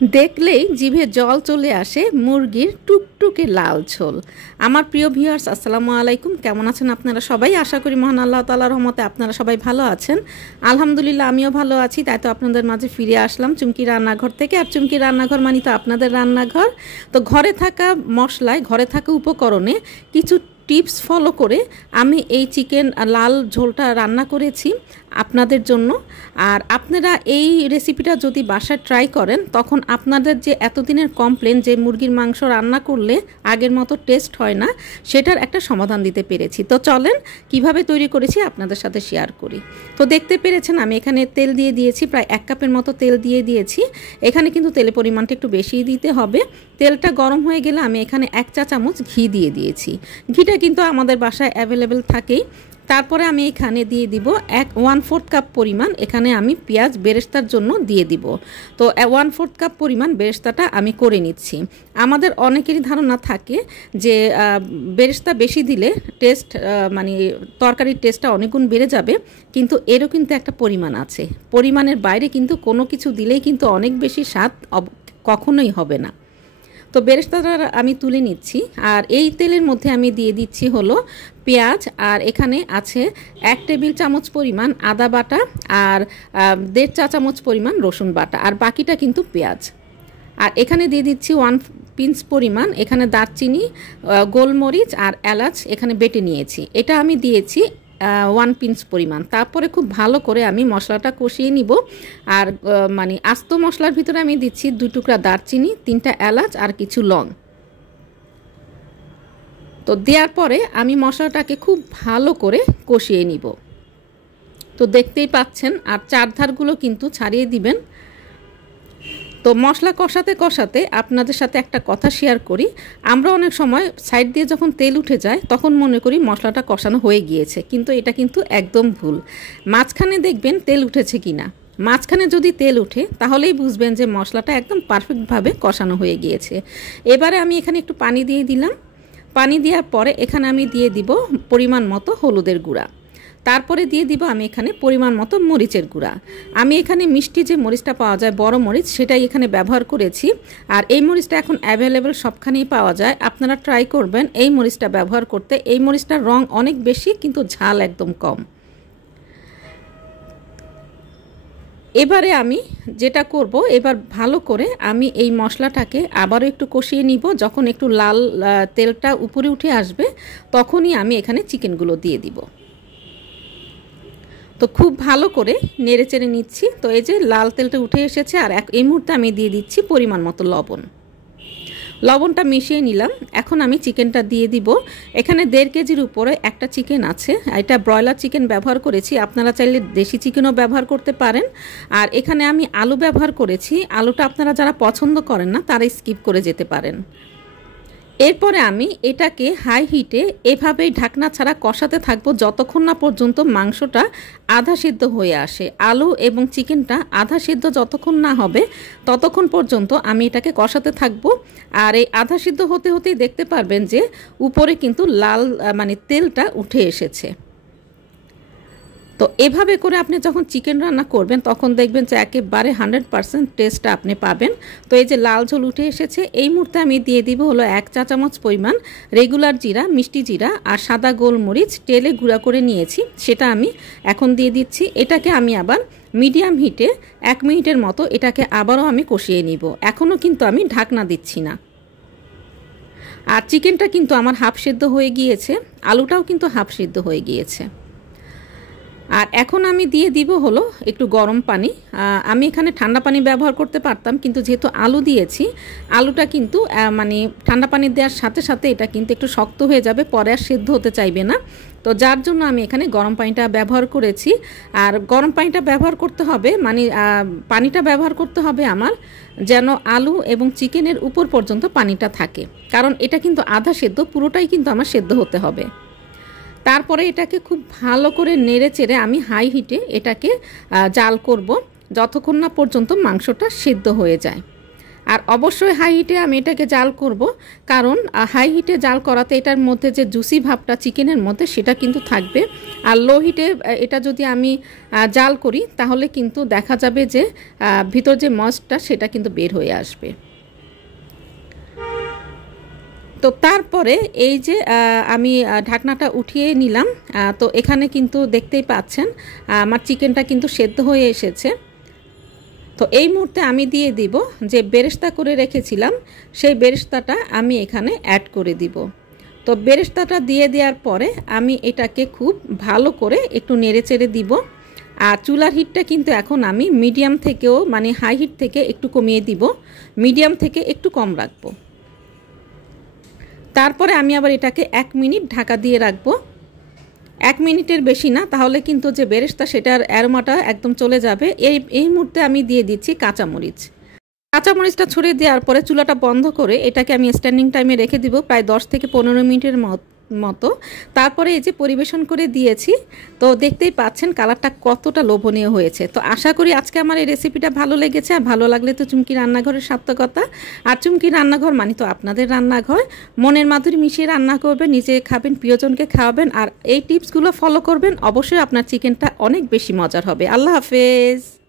দেখলেই জিভে জল চলে আসে মুরগির টুকটুকে লাল ঝোল। আমার প্রিয় ভিউয়ার্স, আসসালামু আলাইকুম। কেমন আছেন আপনারা সবাই? আশা করি মহান আল্লাহ তাআলার রহমতে আপনারা সবাই ভালো আছেন। আলহামদুলিল্লাহ, আমিও ভালো আছি। তাই তো আপনাদের মাঝে ফিরে আসলাম চুমকি রান্নাঘর থেকে। আর চুমকি রান্নাঘর মানে তো আপনাদের রান্নাঘর। তো ঘরে থাকা মশলায়, ঘরে থাকা উপকরণে কিছু টিপস ফলো করে আমি এই চিকেন লাল ঝোলটা রান্না করেছি আপনাদের জন্য। আর আপনারা এই রেসিপিটা যদি বাসায় ট্রাই করেন, তখন আপনাদের যে এতদিনের কমপ্লেন যে মুরগির মাংস রান্না করলে আগের মতো টেস্ট হয় না, সেটার একটা সমাধান দিতে পেরেছি। তো চলেন কিভাবে তৈরি করেছি আপনাদের সাথে শেয়ার করি। তো দেখতে পেরেছেন আমি এখানে তেল দিয়ে দিয়েছি, প্রায় 1 কাপের মতো তেল দিয়ে দিয়েছি। এখানে কিন্তু তেলের পরিমাণটা একটু বেশিই দিতে হবে। তেলটা গরম হয়ে গেলে আমি এখানে 1 চা চামচ ঘি দিয়ে দিয়েছি। ঘিটা কিন্তু আমাদের বাসায় অ্যাভেলেবেল থাকেই। তারপরে আমি এখানে দিয়ে দিব 1/4 কাপ পরিমাণ, এখানে আমি পেঁয়াজ বেরেস্তার জন্য দিয়ে দিব। তো 1/4 কাপ পরিমাণ বেরেস্তাটা আমি করে নিচ্ছি। আমাদের অনেকেরই ধারণা থাকে যে বেরেস্তা বেশি দিলে টেস্ট মানে তরকারির টেস্টটা অনেকগুণ বেড়ে যাবে, কিন্তু এরও কিন্তু একটা পরিমাণ আছে। পরিমাণের বাইরে কিন্তু কোনো কিছু দিলেই কিন্তু অনেক বেশি স্বাদ কখনোই হবে না। তো বেরেস্তাটা আমি তুলে নিচ্ছি। আর এই তেলের মধ্যে আমি দিয়ে দিচ্ছি হলো পেঁয়াজ, আর এখানে আছে 1 টেবিল চামচ পরিমাণ আদা বাটা, আর 1.5 চা চামচ পরিমাণ রসুন বাটা, আর বাকিটা কিন্তু পেঁয়াজ। আর এখানে দিয়ে দিচ্ছি 1 পিঞ্চ পরিমাণ এখানে দারচিনি, গোলমরিচ আর এলাচ এখানে বেটে নিয়েছি, এটা আমি দিয়েছি 1 পিঞ্চ পরিমাণ। তারপরে খুব ভালো করে আমি মশলাটা কষিয়ে নিব। আর মানে আস্ত মশলার ভিতরে আমি দিচ্ছি 2 টুকরা দারচিনি, 3টা এলাচ আর কিছু লং। তো দেওয়ার পরে আমি মশলাটাকে খুব ভালো করে কষিয়ে নিব। তো দেখতেই পাচ্ছেন, আর চারধারগুলো কিন্তু ছাড়িয়ে দিবেন। তো মশলা কষাতে কষাতে আপনাদের সাথে একটা কথা শেয়ার করি। আমরা অনেক সময় সাইড দিয়ে যখন তেল উঠে যায় তখন মনে করি মশলাটা কষানো হয়ে গিয়েছে, কিন্তু এটা কিন্তু একদম ভুল। মাঝখানে দেখবেন তেল উঠেছে কিনা। মাঝখানে যদি তেল উঠে তাহলেই বুঝবেন যে মশলাটা একদম পারফেক্টভাবে কষানো হয়ে গিয়েছে। এবারে আমি এখানে একটু পানি দিয়ে দিলাম। পানি দেওয়ার পরে এখানে আমি দিয়ে দিব পরিমাণ মতো হলুদের গুঁড়া। তারপরে দিয়ে দিব আমি এখানে পরিমাণ মতো মরিচের গুঁড়া। আমি এখানে মিষ্টি যে মরিচটা পাওয়া যায়, বড় মরিচ, সেটাই এখানে ব্যবহার করেছি। আর এই মরিচটা এখন অ্যাভেলেবেল সবখানেই পাওয়া যায়। আপনারা ট্রাই করবেন এই মরিচটা ব্যবহার করতে। এই মরিচটার রং অনেক বেশি, কিন্তু ঝাল একদম কম। এবারে আমি যেটা করব, এবার ভালো করে আমি এই মশলাটাকে আবারও একটু কষিয়ে নিব। যখন একটু লাল তেলটা উপরে উঠে আসবে তখনই আমি এখানে চিকেনগুলো দিয়ে দিব। তো খুব ভালো করে নেড়ে চেড়ে নিচ্ছি। তো এই যে লাল তেলটা উঠে এসেছে, আর এই মুহূর্তে আমি দিয়ে দিচ্ছি পরিমাণ মতো লবণ। লবণটা মিশিয়ে নিলাম। এখন আমি চিকেনটা দিয়ে দিব। এখানে 1.5 কেজির উপরে একটা চিকেন আছে। এটা ব্রয়লার চিকেন ব্যবহার করেছি, আপনারা চাইলে দেশি চিকেনও ব্যবহার করতে পারেন। আর এখানে আমি আলু ব্যবহার করেছি। আলুটা আপনারা যারা পছন্দ করেন না তারা স্কিপ করে যেতে পারেন। এরপরে আমি এটাকে হাই হিটে এভাবেই ঢাকনা ছাড়া কষাতে থাকবো যতক্ষণ না পর্যন্ত মাংসটা আধা সিদ্ধ হয়ে আসে। আলু এবং চিকেনটা আধা সিদ্ধ যতক্ষণ না হবে ততক্ষণ পর্যন্ত আমি এটাকে কষাতে থাকবো। আর এই আধা সিদ্ধ হতে হতেই দেখতে পারবেন যে উপরে কিন্তু লাল মানে তেলটা উঠে এসেছে। তো এভাবে করে আপনি যখন চিকেন রান্না করবেন তখন দেখবেন যে একেবারে 100% টেস্টটা আপনি পাবেন। তো এই যে লাল ঝোল উঠে এসেছে, এই মুহূর্তে আমি দিয়ে দিব হলো 1 চা চামচ পরিমাণ রেগুলার জিরা, মিষ্টি জিরা আর সাদা গোলমরিচ তেলে গুঁড়া করে নিয়েছি, সেটা আমি এখন দিয়ে দিচ্ছি। এটাকে আমি আবার মিডিয়াম হিটে 1 মিনিটের মতো এটাকে আবারও আমি কষিয়ে নিব। এখনও কিন্তু আমি ঢাকনা দিচ্ছি না। আর চিকেনটা কিন্তু আমার হাফ সিদ্ধ হয়ে গিয়েছে, আলুটাও কিন্তু হাফ সিদ্ধ হয়ে গিয়েছে। আর এখন আমি দিয়ে দিব হলো একটু গরম পানি। আমি এখানে ঠান্ডা পানি ব্যবহার করতে পারতাম, কিন্তু যেহেতু আলু দিয়েছি, আলুটা কিন্তু মানে ঠান্ডা পানি দেওয়ার সাথে সাথে এটা কিন্তু একটু শক্ত হয়ে যাবে, পরে আর সিদ্ধ হতে চাইবে না। তো যার জন্য আমি এখানে গরম পানিটা ব্যবহার করেছি। আর গরম পানিটা ব্যবহার করতে হবে, মানে পানিটা ব্যবহার করতে হবে আমার যেন আলু এবং চিকেনের উপর পর্যন্ত পানিটা থাকে, কারণ এটা কিন্তু আধা সেদ্ধ, পুরোটাই কিন্তু আমার সেদ্ধ হতে হবে। তারপরে এটাকে খুব ভালো করে নেড়ে চেড়ে আমি হাই হিটে এটাকে জাল করব যতক্ষণ না পর্যন্ত মাংসটা সিদ্ধ হয়ে যায়। আর অবশ্যই হাই হিটে আমি এটাকে জাল করব, কারণ হাই হিটে জাল করাতে এটার মধ্যে যে জুসি ভাবটা চিকেনের মধ্যে সেটা কিন্তু থাকবে। আর লো হিটে এটা যদি আমি জাল করি তাহলে কিন্তু দেখা যাবে যে ভিতর যে ময়েস্টটা সেটা কিন্তু বের হয়ে আসবে। তো তারপরে এই যে আমি ঢাকনাটা উঠিয়ে নিলাম। তো এখানে কিন্তু দেখতেই পাচ্ছেন আমার চিকেনটা কিন্তু সেদ্ধ হয়ে এসেছে। তো এই মুহূর্তে আমি দিয়ে দিব যে বেরেস্তা করে রেখেছিলাম, সেই বেরেস্তাটা আমি এখানে অ্যাড করে দিব। তো বেরেস্তাটা দিয়ে দেওয়ার পরে আমি এটাকে খুব ভালো করে একটু নেড়েচেড়ে দিব। আর চুলার হিটটা কিন্তু এখন আমি মিডিয়াম থেকেও মানে হাই হিট থেকে একটু কমিয়ে দিব, মিডিয়াম থেকে একটু কম রাখবো। তারপরে আমি আবার এটাকে 1 মিনিট ঢাকা দিয়ে রাখবো। 1 মিনিটের বেশি না, তাহলে কিন্তু যে বেরেস্তা সেটার অ্যারোমাটা একদম চলে যাবে। এই মুহূর্তে আমি দিয়ে দিচ্ছি কাঁচামরিচ। কাঁচামরিচটা ছড়িয়ে দেওয়ার পরে চুলাটা বন্ধ করে এটাকে আমি স্ট্যান্ডিং টাইমে রেখে দিব প্রায় 10 থেকে 15 মিনিটের মতো। তারপরে এই যে পরিবেশন করে দিয়েছি, তো দেখতেই পাচ্ছেন কালারটা কতটা লোভনীয় হয়েছে। তো আশা করি আজকে আমার এই রেসিপিটা ভালো লেগেছে। আর ভালো লাগলে তো চুমকি রান্নাঘরের সার্থকতা। আর চুমকি রান্নাঘর মানে তো আপনাদের রান্নাঘর। মনের মাধুরী মিশিয়ে রান্না করবেন, নিজে খাবেন, প্রিয়জনকে খাওয়াবেন, আর এই টিপসগুলো ফলো করবেন, অবশ্যই আপনার চিকেনটা অনেক বেশি মজার হবে। আল্লাহ হাফেজ।